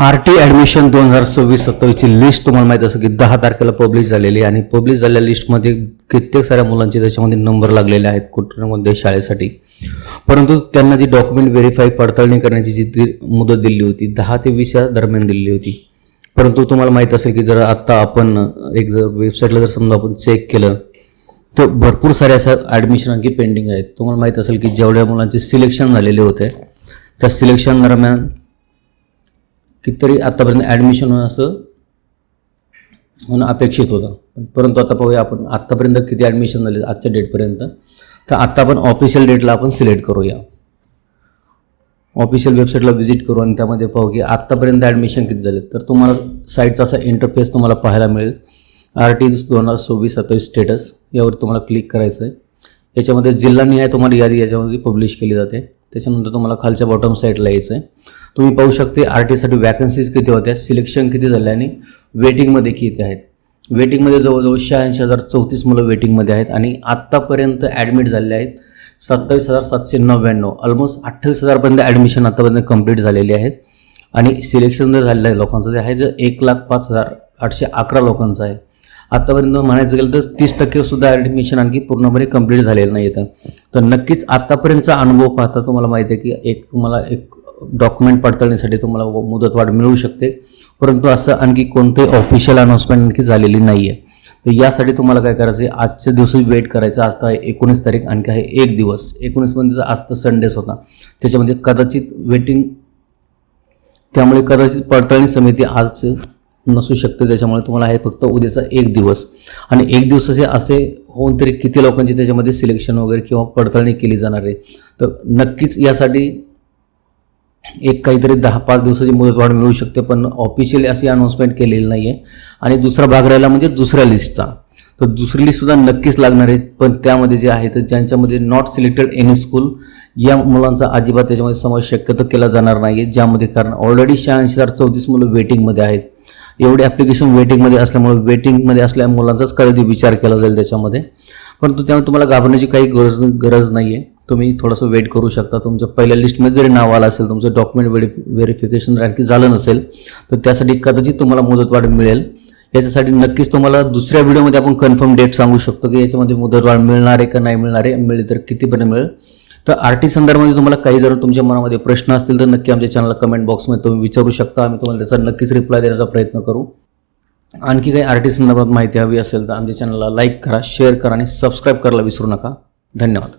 RT admission 2026-27ची list तुम्हाला माहीत असेल की 10 तारखेला पब्लिश झालेली आणि पब्लिश झालेल्या लिस्टमध्ये कित्येक साऱ्या मुलांचे त्याच्यामध्ये नंबर लागलेले आहेत कुठल्यामध्ये शाळेसाठी. परंतु त्यांना जी डॉक्युमेंट व्हेरीफाय पडताळणी करण्याची जी मुदत दिली होती 10 ते 20 या दरम्यान दिलेली होती. परंतु तुम्हाला माहीत असेल की जर आत्ता आपण जर वेबसाईटला जर समजा आपण चेक केलं तर भरपूर साऱ्या अशा ॲडमिशन आणखी पेंडिंग आहेत. तुम्हाला माहीत असेल की जेवढ्या मुलांचे सिलेक्शन झालेले होते त्या सिलेक्शन दरम्यान कितीतरी आत्तापर्यंत ॲडमिशन असं होणं अपेक्षित होतं. परंतु आता पाहूया आपण आत्तापर्यंत किती ॲडमिशन झाले आजच्या डेटपर्यंत. तर आत्ता आपण ऑफिशियल डेटला आपण सिलेक्ट करूया. ऑफिशियल वेबसाईटला व्हिजिट करू आणि त्यामध्ये पाहू की आत्तापर्यंत ॲडमिशन किती झाले. तर तुम्हाला साईटचा असा इंटरफेस तुम्हाला पाहायला मिळेल. RT 2026-27 स्टेटस यावर तुम्हाला क्लिक करायचं आहे. याच्यामध्ये जिल्हानिहाय तुम्हाला यादी याच्यामध्ये पब्लिश केली जाते. त्याच्यानंतर तुम्हाला खालच्या बॉटम साईडला यायचं आहे. तुम्ही पाहू शकते RTसाठी वॅकन्सीज किती होत्या, सिलेक्शन किती झाले आणि वेटिंगमध्ये किती आहेत. वेटिंगमध्ये जवळजवळ 86,034 मुलं वेटिंगमध्ये आहेत आणि आत्तापर्यंत ॲडमिट झालेले आहेत 27,799. ऑलमोस्ट 28,000पर्यंत ॲडमिशन आत्तापर्यंत कंप्लीट झालेली आहेत. आणि सिलेक्शन जर झालेलं आहे लोकांचं ते आहे जर 1,05,811 लोकांचं आहे. आत्तापर्यंत म्हणायचं गेलं तर 30% सुद्धा ॲडमिशन आणखी पूर्णपणे कंप्लीट झालेलं नाही आहे. तर नक्कीच आत्तापर्यंतचा अनुभव पाहता तुम्हाला माहिती आहे की तुम्हाला एक डॉक्युमेंट पडताळणीसाठी तुम्हाला मुदतवाढ मिळू शकते. परंतु असं आणखी कोणतेही ऑफिशियल अनाऊन्समेंट आणखी झालेली नाही आहे. तर यासाठी तुम्हाला काय करायचं आहे, आजच्या दिवशी वेट करायचं. आज तर 19 तारीख आणखी आहे एक दिवस. 19मध्ये आज तर संडेच होता, त्याच्यामध्ये कदाचित वेटिंग, त्यामुळे कदाचित पडताळणी समिती आज नसू शकते. त्याच्यामुळे तुम्हाला आहे फक्त उद्याचा एक दिवस आणि एक दिवसाचे असे होऊन तरी किती लोकांची त्याच्यामध्ये सिलेक्शन वगैरे किंवा पडताळणी केली जाणार आहे. तर नक्कीच यासाठी एक काहीतरी 10-5 दिवसाची मुदतवाढ मिळू शकते, पण ऑफिशियली अशी अनाऊन्समेंट केलेली नाही आहे. आणि दुसरा भाग राहिला म्हणजे दुसऱ्या लिस्टचा. तर दुसरी लिस्टसुद्धा नक्कीच लागणार आहे, पण त्यामध्ये जे आहे तर ज्यांच्यामध्ये नॉट सिलेक्टेड एनी स्कूल या मुलांचा अजिबात त्याच्यामध्ये समावेश शक्यतो केला जाणार नाही आहे. ज्यामध्ये कारण ऑलरेडी 86,034 मुलं वेटिंगमध्ये आहेत. एवढे ॲप्लिकेशन वेटिंगमध्ये असल्यामुळे वेटिंगमध्ये असल्या मुलांचाच कधी विचार केला जाईल त्याच्यामध्ये. परंतु त्यामुळे तुम्हाला घाबरण्याची काही गरज नाही आहे. तुम्ही थोडंसं वेट करू शकता. तुमच्या पहिल्या लिस्टमध्ये जरी नाव आलं असेल, तुमचं डॉक्युमेंट व्हेरिफिकेशन आणखी झालं नसेल तर त्यासाठी कदाचित तुम्हाला मुदतवाढ मिळेल. याच्यासाठी नक्कीच तुम्हाला दुसऱ्या व्हिडिओमध्ये आपण कन्फर्म डेट सांगू शकतो की याच्यामध्ये मुदतवाढ मिळणार आहे का नाही मिळणार आहे, मिळेल तर कितीपर्यंत मिळेल. तर RT संदर्भामध्ये तुम्हाला काही जर तुमच्या मनामध्ये प्रश्न असतील तर नक्की आमच्या चॅनलला कमेंट बॉक्समध्ये तुम्ही विचारू शकता. आम्ही तुम्हाला त्याचा नक्कीच रिप्लाय देण्याचा प्रयत्न करू. आणखी काही RT संदर्भात माहिती हवी असेल तर आमच्या चॅनलला लाईक करा, शेअर करा आणि सबस्क्राईब करायला विसरू नका. धन्यवाद.